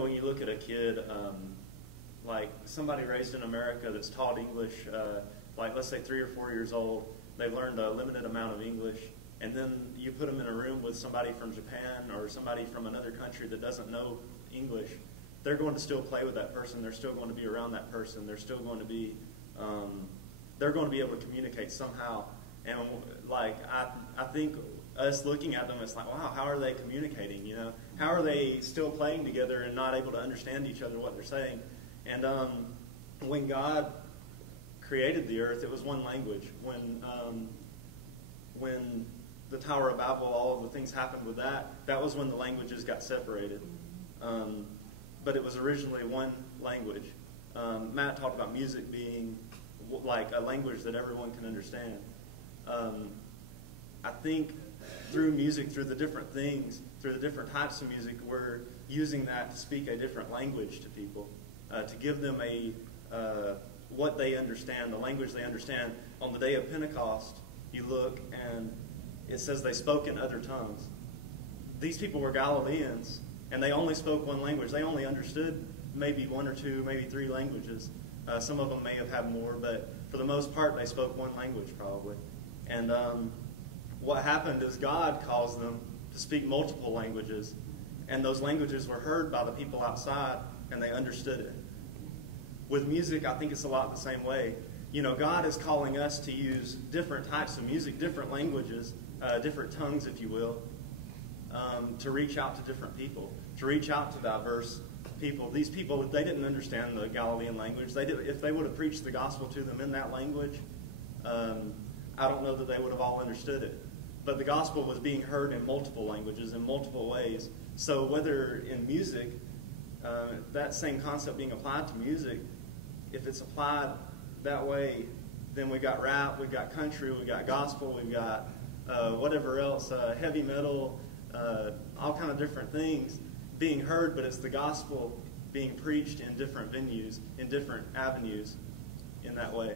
when you look at a kid, like somebody raised in America that's taught English, like let's say 3 or 4 years old, they've learned a limited amount of English, and then you put them in a room with somebody from Japan or somebody from another country that doesn't know English, they're going to still play with that person. They're still going to be around that person. They're still going to be, they're going to be able to communicate somehow. And like I think us looking at them, it's like, wow, how are they communicating? You know, how are they still playing together and not able to understand each other what they're saying? And when God created the earth, it was one language. When the Tower of Babel, all of the things happened with that, that was when the languages got separated. But it was originally one language. Matt talked about music being like a language that everyone can understand. I think through music, through the different things, through the different types of music, we're using that to speak a different language to people, to give them what they understand, the language they understand. On the day of Pentecost, you look and it says they spoke in other tongues. These people were Galileans, and they only spoke one language. They only understood maybe 1 or 2, maybe 3 languages. Some of them may have had more, but for the most part, they spoke one language probably. And what happened is God caused them to speak multiple languages, and those languages were heard by the people outside, and they understood it. With music, I think it's a lot the same way. You know, God is calling us to use different types of music, different languages, different tongues, if you will, to reach out to different people, to reach out to diverse people. These people, they didn't understand the Galilean language. If they would have preached the gospel to them in that language, I don't know that they would have all understood it. But the gospel was being heard in multiple languages, in multiple ways. So whether in music, that same concept being applied to music, if it's applied that way, then we got rap, we got country, we got gospel, we got whatever else, heavy metal, all kind of different things being heard, but it's the gospel being preached in different venues, in different avenues in that way.